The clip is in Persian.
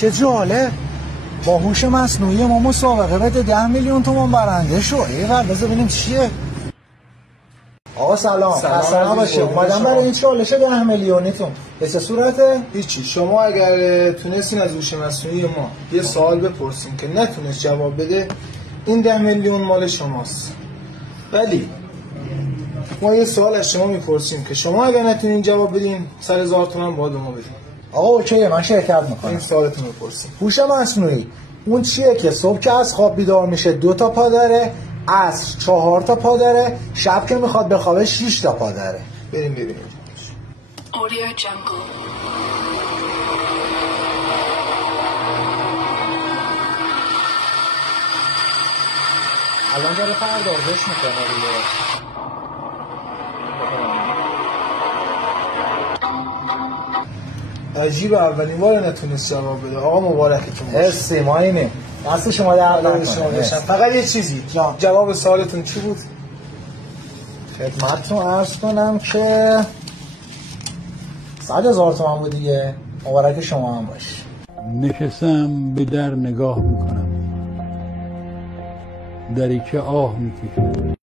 چه جالب. با هوش مصنوعی ما مسابقه بده 10 میلیون تومان برنده شو. ایول بذار ببینیم چیه. آقا سلام. اصلا باشه اومدم برای این چالش 10 میلیونیتون. به چه صورته؟ هیچی. شما اگر تونستین از هوش مصنوعی ما یه سوال بپرسین که نتونست جواب بده، این 10 میلیون مال شماست. ولی ما یه سوال از شما میپرسیم که شما اگر نتونین جواب بدین 100,000 تومان باید به ما بدین. آقا اوکیه، من شرکت میکنم. این سوالتون بپرسیم. هوش مصنوعی اون چیه که صبح که از خواب بیدار میشه 2 تا پا داره، عصر 4 تا پا داره، شب که میخواد بخوابه 6 تا پا داره. بریم ببینیم. Audio Jungle. الان داره پردازش میکنه دیگه. عجیب، اولین بار نتونست جواب بده. آقا مبارکتون باشه. مرسی، ما اینه. دست شما در نکنه. فقط یه چیزی، جواب سوالتون چی بود؟ خدمتتون عرض کنم که 100,000 تومان بود دیگه. مبارک شما هم باشه. نشستم به در نگاه میکنم، دری که آه میکشد.